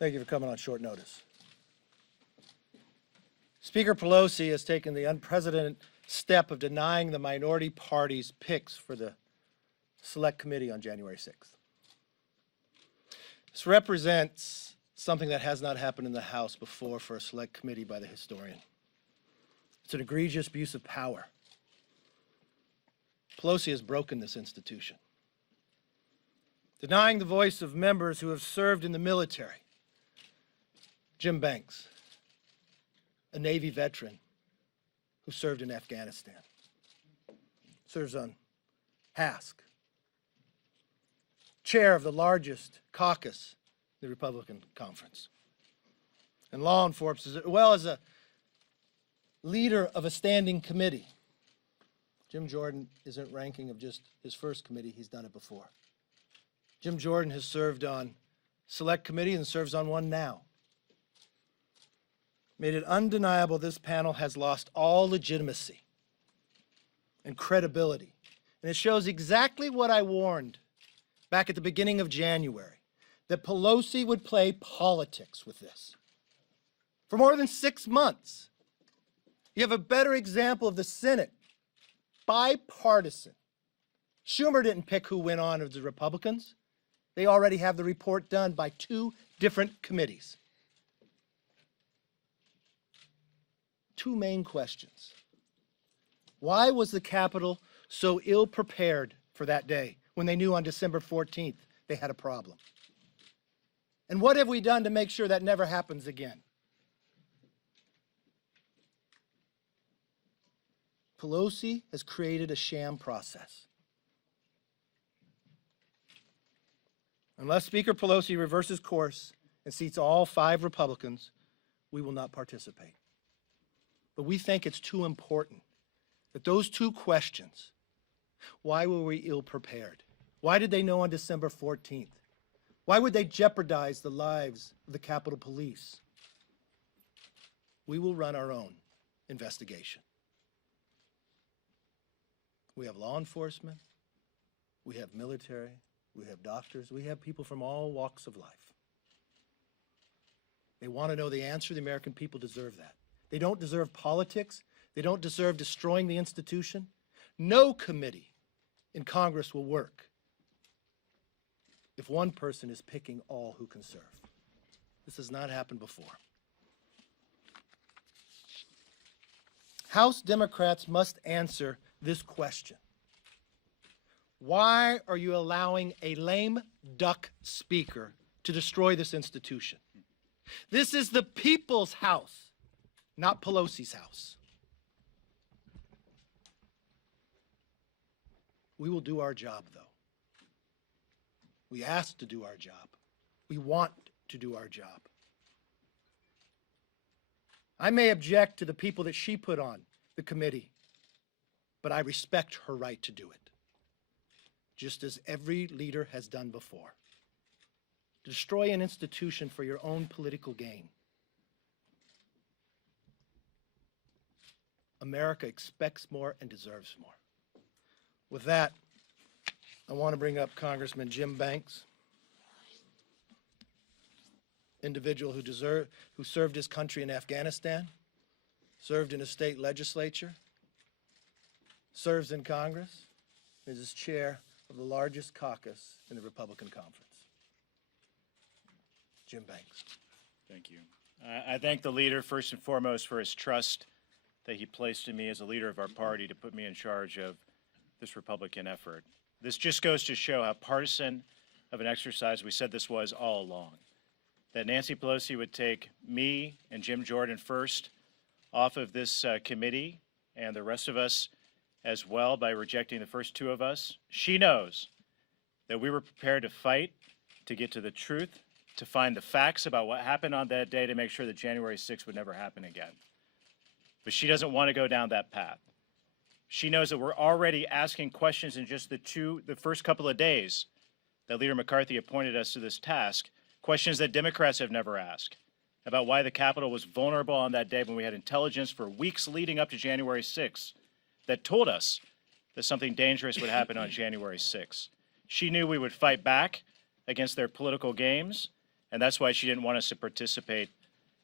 Thank you for coming on short notice. Speaker Pelosi has taken the unprecedented step of denying the minority party's picks for the Select Committee on January 6th. This represents something that has not happened in the House before for a Select Committee by the historian. It's an egregious abuse of power. Pelosi has broken this institution, denying the voice of members who have served in the military. Jim Banks, a Navy veteran who served in Afghanistan, serves on HASC, chair of the largest caucus in the Republican Conference, and law enforcement, as well as a leader of a standing committee. Jim Jordan isn't ranking of just his first committee, he's done it before. Jim Jordan has served on Select Committee and serves on one now. Made it undeniable this panel has lost all legitimacy and credibility. And it shows exactly what I warned back at the beginning of January, that Pelosi would play politics with this. For more than 6 months, you have a better example of the Senate, bipartisan. Schumer didn't pick who went on of the Republicans. They already have the report done by 2 different committees. 2 main questions. Why was the Capitol so ill-prepared for that day when they knew on December 14th they had a problem? And what have we done to make sure that never happens again? Pelosi has created a sham process. Unless Speaker Pelosi reverses course and seats all 5 Republicans, we will not participate. But we think it's too important that those 2 questions, why were we ill-prepared? Why did they know on December 14th? Why would they jeopardize the lives of the Capitol Police? We will run our own investigation. We have law enforcement, we have military, we have doctors, we have people from all walks of life. They want to know the answer. The American people deserve that. They don't deserve politics. They don't deserve destroying the institution. No committee in Congress will work if one person is picking all who can serve. This has not happened before. House Democrats must answer this question. Why are you allowing a lame duck speaker to destroy this institution? This is the people's house, not Pelosi's house. We will do our job, though. We asked to do our job. We want to do our job. I may object to the people that she put on the committee, but I respect her right to do it, just as every leader has done before. Destroy an institution for your own political gain. America expects more and deserves more. With that, I want to bring up Congressman Jim Banks, individual who served his country in Afghanistan, served in a state legislature, serves in Congress, is chair of the largest caucus in the Republican Conference. Jim Banks. Thank you. I thank the leader first and foremost for his trust that he placed in me as a leader of our party to put me in charge of this Republican effort. This just goes to show how partisan of an exercise we said this was all along. That Nancy Pelosi would take me and Jim Jordan first off of this committee and the rest of us as well by rejecting the first 2 of us. She knows that we were prepared to fight to get to the truth, to find the facts about what happened on that day to make sure that January 6th would never happen again. But she doesn't want to go down that path. She knows that we're already asking questions in just the first couple of days that Leader McCarthy appointed us to this task, questions that Democrats have never asked about why the Capitol was vulnerable on that day when we had intelligence for weeks leading up to January 6th that told us that something dangerous would happen on January 6th. She knew we would fight back against their political games, And that's why she didn't want us to participate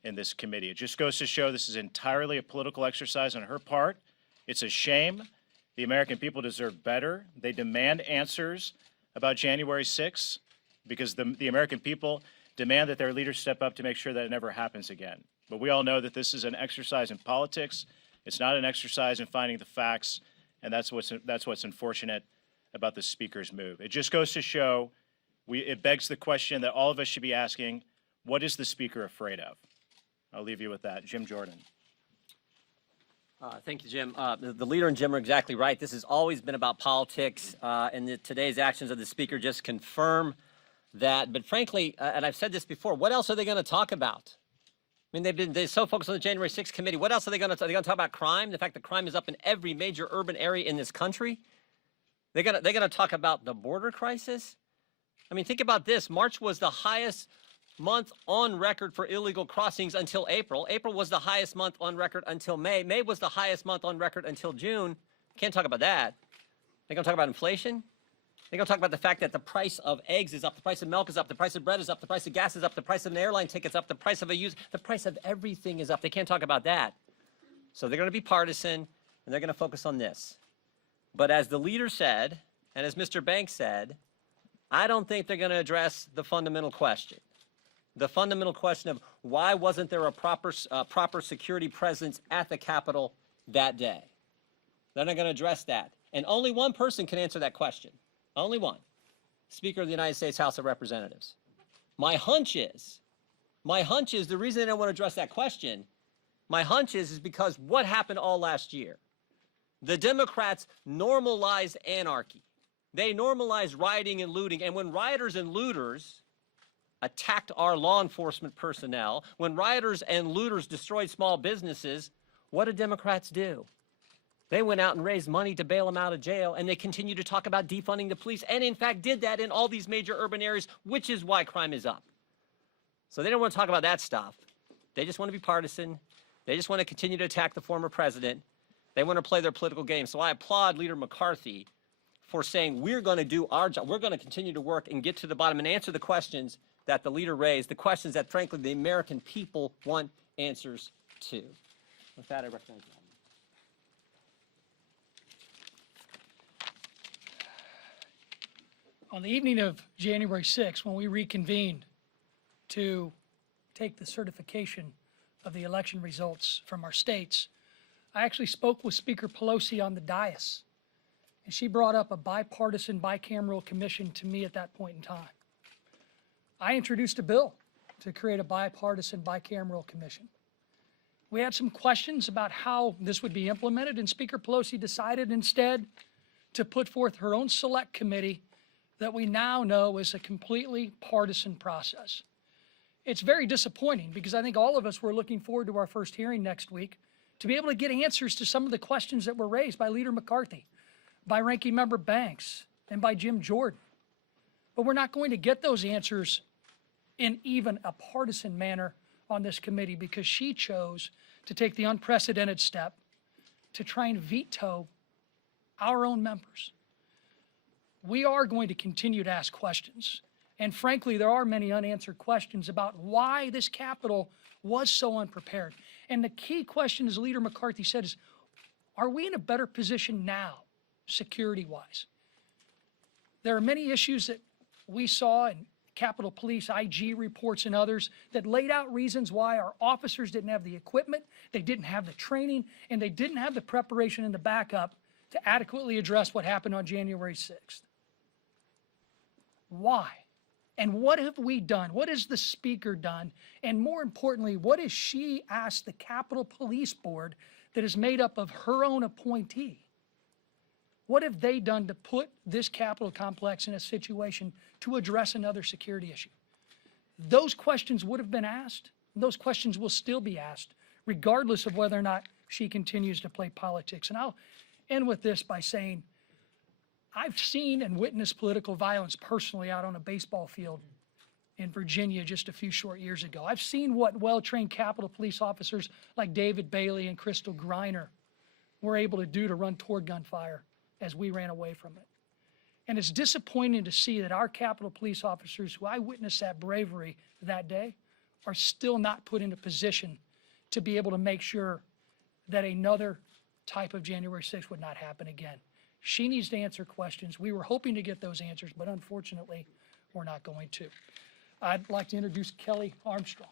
in this committee. It just goes to show this is entirely a political exercise on her part. It's a shame. The American people deserve better. They demand answers about January 6th because the American people demand that their leaders step up to make sure that it never happens again. But we all know that this is an exercise in politics. It's not an exercise in finding the facts, and that's what's unfortunate about the Speaker's move. It just goes to show, it begs the question that all of us should be asking, what is the Speaker afraid of? I'll leave you with that. Jim Jordan. Thank you, Jim. The leader and Jim are exactly right. This has always been about politics, and today's actions of the Speaker just confirm that. But frankly, and I've said this before, what else are they going to talk about? I mean, they're so focused on the January 6th committee. What else are they going to talk? Are they going to talk about crime? The fact that crime is up in every major urban area in this country. They're going to talk about the border crisis. I mean, think about this. March was the highest month on record for illegal crossings until April. April was the highest month on record until May. May was the highest month on record until June. Can't talk about that. They're going to talk about inflation. They're going to talk about the fact that the price of eggs is up, the price of milk is up, the price of bread is up, the price of gas is up, the price of an airline ticket's up, the price of the price of everything is up. They can't talk about that. So they're going to be partisan, and they're going to focus on this. But as the leader said, and as Mr. Banks said, I don't think they're going to address the fundamental question. The fundamental question of why wasn't there a proper security presence at the Capitol that day? They're not going to address that. And only one person can answer that question. Only one. Speaker of the United States House of Representatives. My hunch is the reason they don't want to address that question, my hunch is because what happened all last year? The Democrats normalized anarchy. They normalized rioting and looting. And when rioters and looters attacked our law enforcement personnel, when rioters and looters destroyed small businesses, what did Democrats do? They went out and raised money to bail them out of jail, and they continue to talk about defunding the police, and in fact did that in all these major urban areas, which is why crime is up. So they don't want to talk about that stuff. They just want to be partisan. They just want to continue to attack the former president. They want to play their political game. So I applaud Leader McCarthy for saying we're going to do our job. We're going to continue to work and get to the bottom and answer the questions that the leader raised, the questions that, frankly, the American people want answers to. With that, I recognize you. On the evening of January 6th, when we reconvened to take the certification of the election results from our states, I actually spoke with Speaker Pelosi on the dais, and she brought up a bipartisan, bicameral commission to me at that point in time. I introduced a bill to create a bipartisan, bicameral commission. We had some questions about how this would be implemented, and Speaker Pelosi decided instead to put forth her own select committee that we now know is a completely partisan process. It's very disappointing because I think all of us were looking forward to our first hearing next week to be able to get answers to some of the questions that were raised by Leader McCarthy, by Ranking Member Banks, and by Jim Jordan. But we're not going to get those answers in even a partisan manner on this committee because she chose to take the unprecedented step to try and veto our own members. We are going to continue to ask questions. And frankly, there are many unanswered questions about why this Capitol was so unprepared. And the key question, as Leader McCarthy said, is, are we in a better position now, security-wise? There are many issues that we saw in Capitol Police, IG reports and others that laid out reasons why our officers didn't have the equipment, they didn't have the training, and they didn't have the preparation and the backup to adequately address what happened on January 6th. Why? And what have we done? What has the Speaker done? And more importantly, what has she asked the Capitol Police Board that is made up of her own appointee? What have they done to put this Capitol complex in a situation to address another security issue? Those questions would have been asked. And those questions will still be asked, regardless of whether or not she continues to play politics. And I'll end with this by saying, I've seen and witnessed political violence personally out on a baseball field in Virginia just a few short years ago. I've seen what well-trained Capitol Police officers like David Bailey and Crystal Griner were able to do to run toward gunfire as we ran away from it. And it's disappointing to see that our Capitol Police officers, who I witnessed that bravery that day, are still not put in a position to be able to make sure that another type of January 6th would not happen again. She needs to answer questions. We were hoping to get those answers, but unfortunately, we're not going to. I'd like to introduce Kelly Armstrong.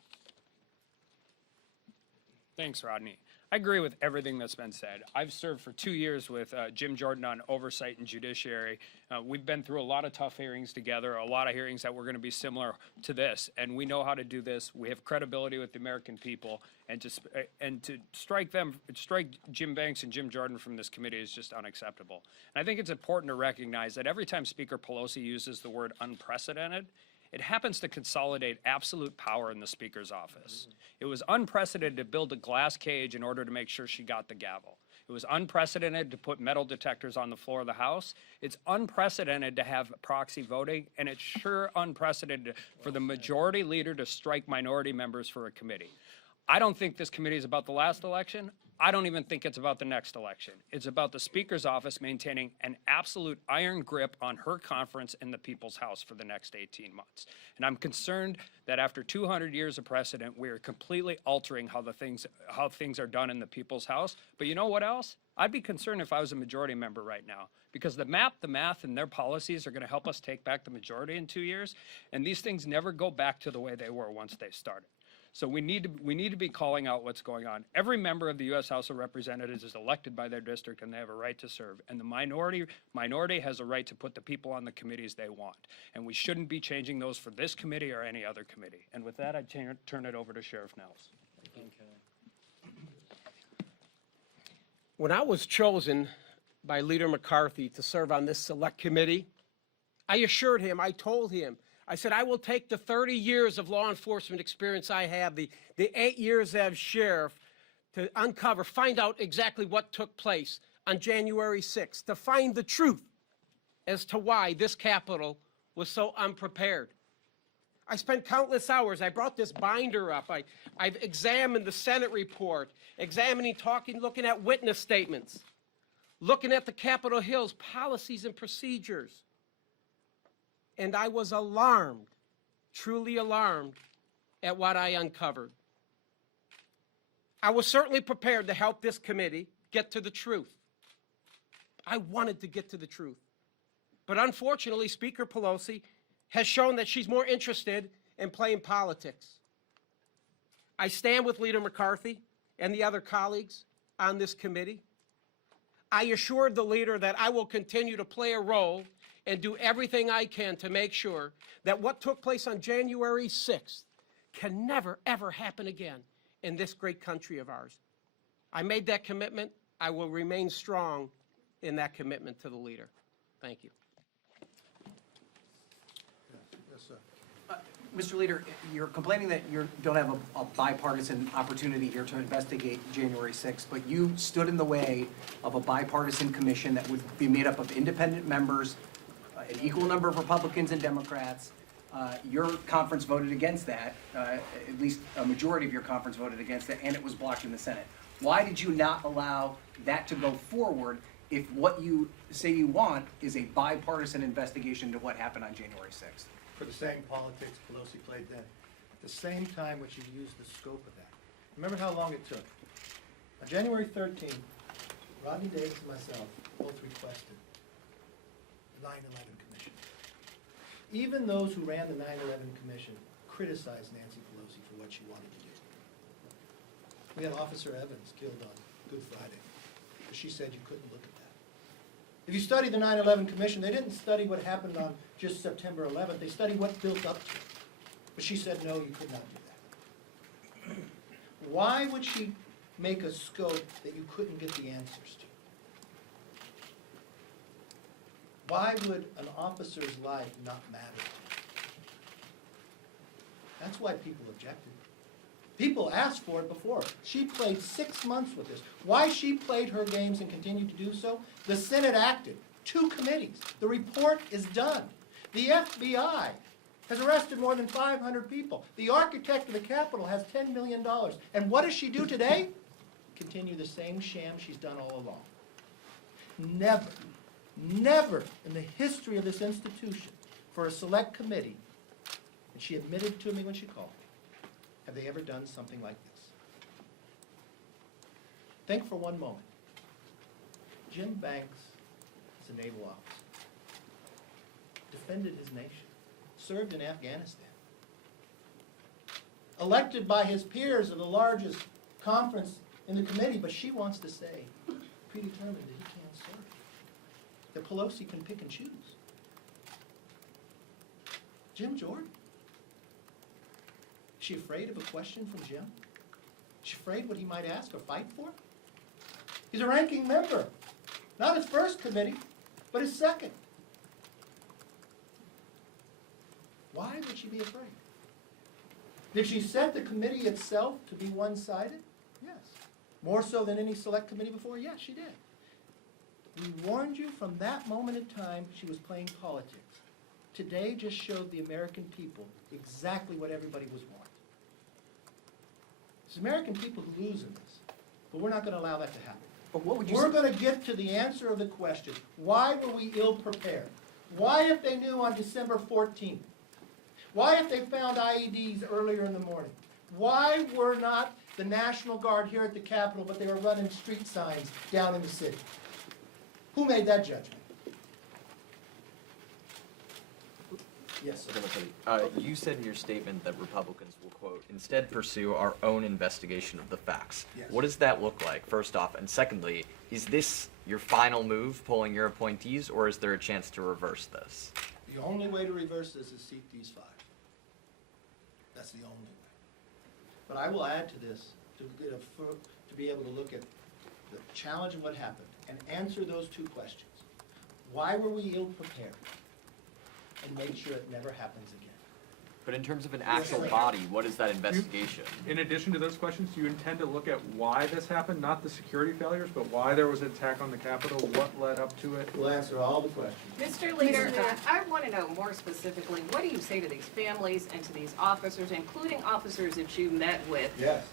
Thanks, Rodney. I agree with everything that's been said. I've served for 2 years with Jim Jordan on oversight and judiciary. We've been through a lot of tough hearings together, a lot of hearings that were going to be similar to this, and we know how to do this. We have credibility with the American people, and to strike Jim Banks and Jim Jordan from this committee is just unacceptable. And I think it's important to recognize that every time Speaker Pelosi uses the word unprecedented, it happens to consolidate absolute power in the Speaker's office. It was unprecedented to build a glass cage in order to make sure she got the gavel. It was unprecedented to put metal detectors on the floor of the House. It's unprecedented to have proxy voting, and it's sure unprecedented for the majority leader to strike minority members for a committee. I don't think this committee is about the last election. I don't even think it's about the next election. It's about the Speaker's office maintaining an absolute iron grip on her conference in the People's House for the next 18 months. And I'm concerned that after 200 years of precedent, we are completely altering how things are done in the People's House. But you know what else? I'd be concerned if I was a majority member right now, because the math, and their policies are going to help us take back the majority in 2 years. And these things never go back to the way they were once they started. So we need to be calling out what's going on. Every member of the U.S. House of Representatives is elected by their district, and they have a right to serve. And the minority has a right to put the people on the committees they want. And we shouldn't be changing those for this committee or any other committee. And with that, I turn it over to Sheriff Nels. When I was chosen by Leader McCarthy to serve on this select committee, I assured him, I told him, I said, I will take the 30 years of law enforcement experience I have, the 8 years as sheriff, to find out exactly what took place on January 6th, to find the truth as to why this Capitol was so unprepared. I spent countless hours. I brought this binder up. I've examined the Senate report, looking at witness statements, looking at the Capitol Hill's policies and procedures. And I was alarmed, truly alarmed, at what I uncovered. I was certainly prepared to help this committee get to the truth. I wanted to get to the truth. But unfortunately, Speaker Pelosi has shown that she's more interested in playing politics. I stand with Leader McCarthy and the other colleagues on this committee. I assured the leader that I will continue to play a role and do everything I can to make sure that what took place on January 6th can never, ever happen again in this great country of ours. I made that commitment. I will remain strong in that commitment to the leader. Thank you. Yes, sir. Mr. Leader, you're complaining that you don't have a bipartisan opportunity here to investigate January 6th, but you stood in the way of a bipartisan commission that would be made up of independent members, an equal number of Republicans and Democrats. Your conference voted against that, at least a majority of your conference voted against it, and it was blocked in the Senate. Why did you not allow that to go forward if what you say you want is a bipartisan investigation into what happened on January 6th? For the same politics Pelosi played then. At the same time which you used the scope of that. Remember how long it took. On January 13th, Rodney Davis and myself both requested the 9/11 Commission. Even those who ran the 9/11 Commission criticized Nancy Pelosi for what she wanted to do. We had Officer Evans killed on Good Friday because she said you couldn't look at that. If you study the 9/11 Commission, they didn't study what happened on just September 11th. They studied what built up to it. But she said, no, you could not do that. Why would she make a scope that you couldn't get the answers to? Why would an officer's life not matter? That's why people objected. People asked for it before. She played 6 months with this. Why she played her games and continued to do so? The Senate acted. 2 committees. The report is done. The FBI has arrested more than 500 people. The architect of the Capitol has $10 million. And what does she do today? Continue the same sham she's done all along. Never, Never in the history of this institution for a select committee, and she admitted to me when she called, have they ever done something like this. Think for one moment. Jim Banks is a naval officer, defended his nation, served in Afghanistan, elected by his peers of the largest conference in the committee, but she wants to say, predetermined that he can't serve, that Pelosi can pick and choose. Jim Jordan. Is she afraid of a question from Jim? Is she afraid what he might ask or fight for? He's a ranking member. Not his first committee, but his second. Why would she be afraid? Did she set the committee itself to be one-sided? Yes. More so than any select committee before? Yes, she did. We warned you from that moment in time she was playing politics. Today just showed the American people exactly what everybody was wanting. It's American people who lose in this, but we're not going to allow that to happen. But what would you We're going to get to the answer of the question. Why were we ill-prepared? Why, if they knew on December 14th? Why, if they found IEDs earlier in the morning? Why were not the National Guard here at the Capitol, but they were running street signs down in the city? Who made that judgment? Yes, sir. You said in your statement that Republicans will, quote, instead pursue our own investigation of the facts. Yes. What does that look like, first off? And secondly, is this your final move, pulling your appointees, or is there a chance to reverse this? The only way to reverse this is seat these 5. That's the only way. But I will add to this to be able to look at the challenge of what happened and answer those 2 questions. Why were we ill-prepared? And make sure it never happens again. But in terms of an actual body, what is that investigation? In addition to those questions, do you intend to look at why this happened, not the security failures, but why there was an attack on the Capitol, what led up to it? We'll answer all the questions. Mr. Leader, I want to know more specifically, what do you say to these families and to these officers, including officers that you met with, Yes.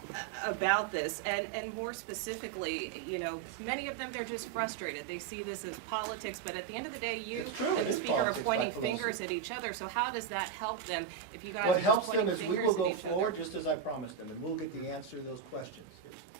about this? And more specifically, you know, many of them, they're just frustrated. They see this as politics, but at the end of the day, you It's true, and it the is Speaker are politics, pointing like Pelosi. fingers at each other. So how does that help them if you guys What are just helps them pointing is we fingers will at go each other? forward just as I promised them, and we'll get the answer to those questions.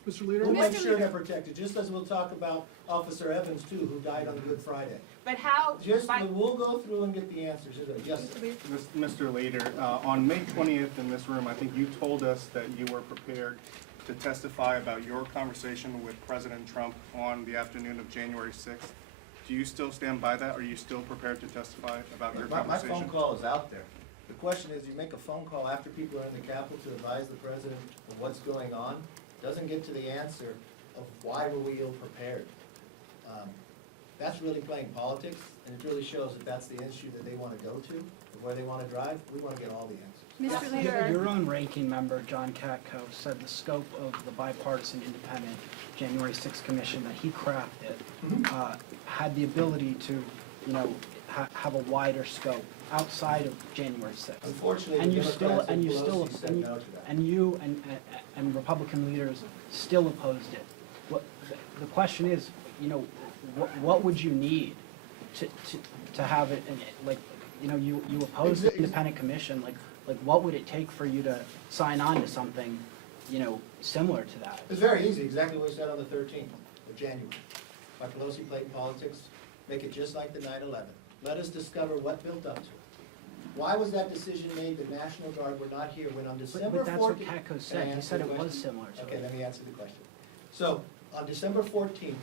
Mr. Leader? We'll make Mr. sure Leader. they're protected, just as we'll talk about Officer Evans too, who died on Good Friday. But how, Just, by, we'll go through and get the answers. Yes, sir. Mr. Leader, on May 20th in this room, I think you told us that you were prepared to testify about your conversation with President Trump on the afternoon of January 6th. Do you still stand by that? Are you still prepared to testify about your My conversation? phone call is out there. The question is, you make a phone call after people are in the Capitol to advise the president of what's going on, doesn't get to the answer of why were we ill-prepared. That's really playing politics, and it really shows that that's the issue that they want to go to, and where they want to drive. We want to get all the answers. Mr. Leader. Your own ranking member, John Katko, said the scope of the bipartisan independent January 6th commission that he crafted had the ability to, you know, have a wider scope outside of January 6th. Unfortunately, And the you still, Democrats and and you still, Pelosi said and no you, to that. and you and Republican leaders still opposed it. What the question is, you know, what would you need to have it? And like, you know, you oppose the independent commission. Like what would it take for you to sign on to something, you know, similar to that? It's very easy, exactly what we said on the 13th of January. By Pelosi played politics, make it just like the 9/11. Let us discover what built up to it. Why was that decision made? The National Guard were not here when on December 14th. But that's what Katko said. Can I He answer said the it was question? similar to Okay, it. let me answer the question. So, on December 14th,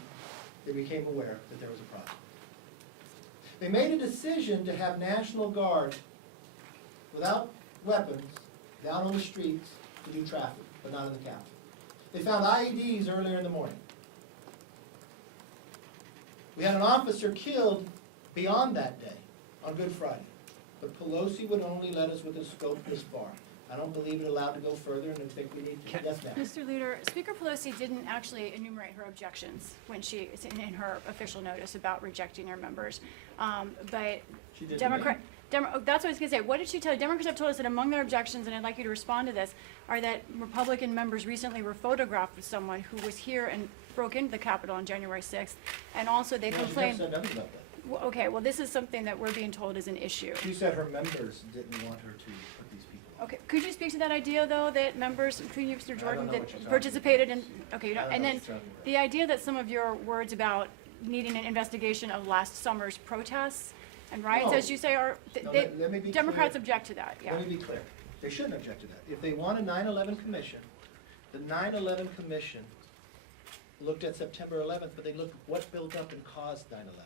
they became aware that there was a problem. They made a decision to have National Guard without weapons down on the streets to do traffic, but not in the Capitol. They found IEDs earlier in the morning. We had an officer killed beyond that day, on Good Friday. But Pelosi would only let us with a scope this far. I don't believe it allowed to go further, and I think we need to. Yes, ma'am. Mr. Leader, Speaker Pelosi didn't actually enumerate her objections when she, in her official notice about rejecting her members. But She did to Democrat, that's what I was gonna say. What did she tell you? Democrats have told us that among their objections, and I'd like you to respond to this, are that Republican members recently were photographed with someone who was here and broke into the Capitol on January 6th, and also they No, she never complained. said nothing about that. Okay, well, this is something that we're being told is an issue. She said her members didn't want her to put these people on. Okay, could you speak to that idea, though, that members, including you, Mr. Jordan, know what you're talking that participated in, okay, you I don't, don't and know then what you're talking about. the idea that some of your words about needing an investigation of last summer's protests and riots, No. as you say, are, No, let me be Democrats clear. object to that, yeah. Let me be clear. They shouldn't object to that. If they want a 9/11 commission, the 9/11 commission looked at September 11th, but they looked at what built up and caused 9/11.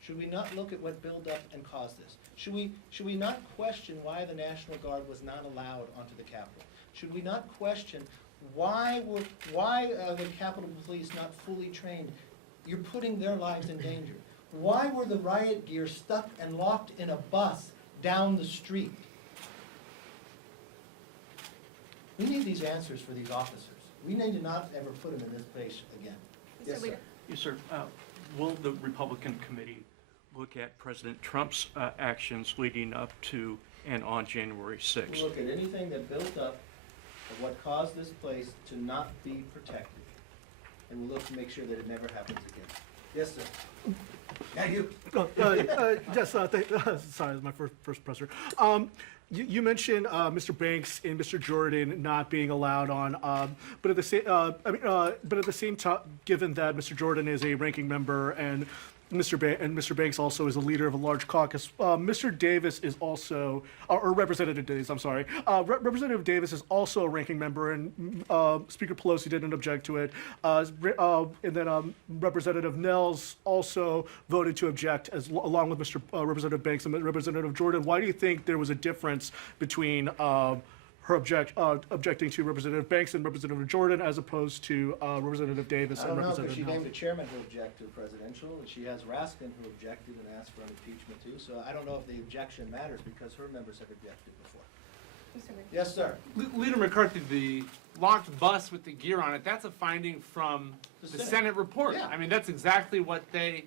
Should we not look at what built up and caused this? Should we not question why the National Guard was not allowed onto the Capitol? Should we not question why are the Capitol Police not fully trained? You're putting their lives in danger. Why were the riot gear stuck and locked in a bus down the street? We need these answers for these officers. We need to not ever put them in this place again. Yes, sir. Yes, sir. Will the Republican committee look at President Trump's actions leading up to and on January 6th? We'll look at anything that built up of what caused this place to not be protected. And we'll look to make sure that it never happens again. Yes, sir. Now you. Yes, sorry, this is my first presser. You mentioned Mr. Banks and Mr. Jordan not being allowed on, but at the same time, given that Mr. Jordan is a ranking member and Mr. Banks also is a leader of a large caucus, Mr. Davis is also, or Representative Davis, I'm sorry, Representative Davis is also a ranking member, and Speaker Pelosi didn't object to it, and then Representative Nels also voted to object, along with Representative Banks and Representative Jordan. Why do you think there was a difference between her objecting to Representative Banks and Representative Jordan as opposed to Representative Davis I and don't know, because Representative she Nels? named a chairman who objected to presidential, and she has Raskin who objected and asked for an impeachment too. So I don't know if the objection matters because her members have objected before. Yes, sir. Leader McCarthy, the locked bus with the gear on it, that's a finding from the Senate report. Yeah. I mean, that's exactly what they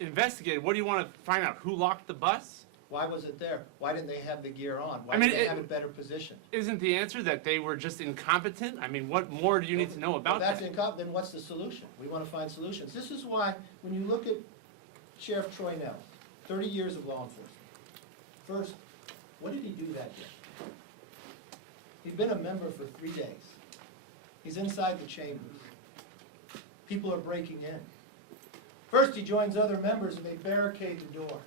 investigated. What do you want to find out? Who locked the bus? Why was it there? Why didn't they have the gear on? Why I mean, didn't they have it better positioned? Isn't the answer that they were just incompetent? I mean, what more do you need to know about If that's that? incompetent, then what's the solution? We want to find solutions. This is why, when you look at Sheriff Troy Nell, 30 years of law enforcement. First, what did he do that day? He'd been a member for 3 days. He's inside the chambers. People are breaking in. First, he joins other members and they barricade the door.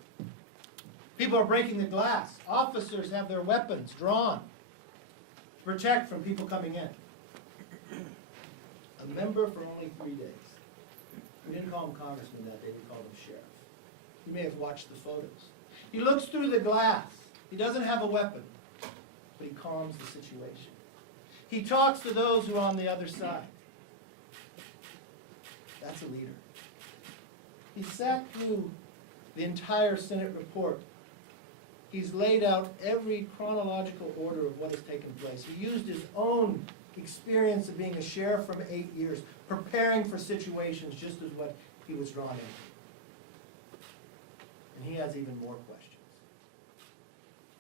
People are breaking the glass. Officers have their weapons drawn to protect from people coming in. A member for only 3 days. We didn't call him congressman that day, we called him sheriff. You may have watched the photos. He looks through the glass. He doesn't have a weapon, but he calms the situation. He talks to those who are on the other side. That's a leader. He sat through the entire Senate report. He's laid out every chronological order of what has taken place. He used his own experience of being a sheriff from 8 years, preparing for situations just as what he was drawn into. And he has even more questions.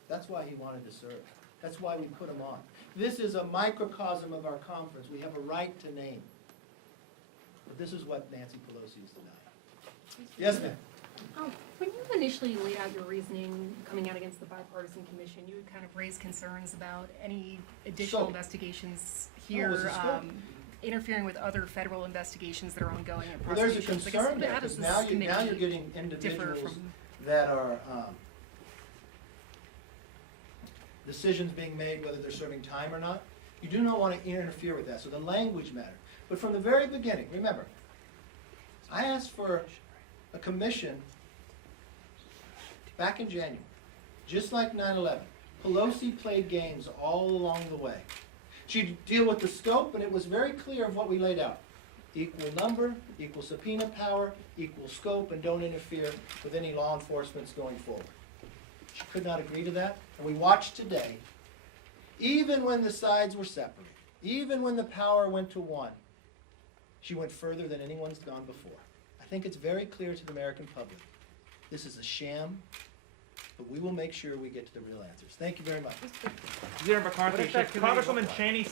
That's why he wanted to serve. That's why we put him on. This is a microcosm of our conference. We have a right to name. But this is what Nancy Pelosi is denying. Yes, ma'am. When you initially laid out your reasoning coming out against the bipartisan commission, you had kind of raised concerns about any additional investigations here, interfering with other federal investigations that are ongoing and Well, there's a prosecutions. I concern guess, there, how does because this now you're committee getting differ individuals from? that are, decisions being made whether they're serving time or not. You do not want to interfere with that, so the language matters. But from the very beginning, remember, I asked for a commission back in January, just like 9/11. Pelosi played games all along the way. She'd deal with the scope, and it was very clear of what we laid out. Equal number, equal subpoena power, equal scope, and don't interfere with any law enforcement going forward. She could not agree to that, and we watched today, even when the sides were separated, even when the power went to one, she went further than anyone's gone before. I think it's very clear to the American public. This is a sham, but we will make sure we get to the real answers. Thank you very much. Leader McCarthy, Congresswoman Cheney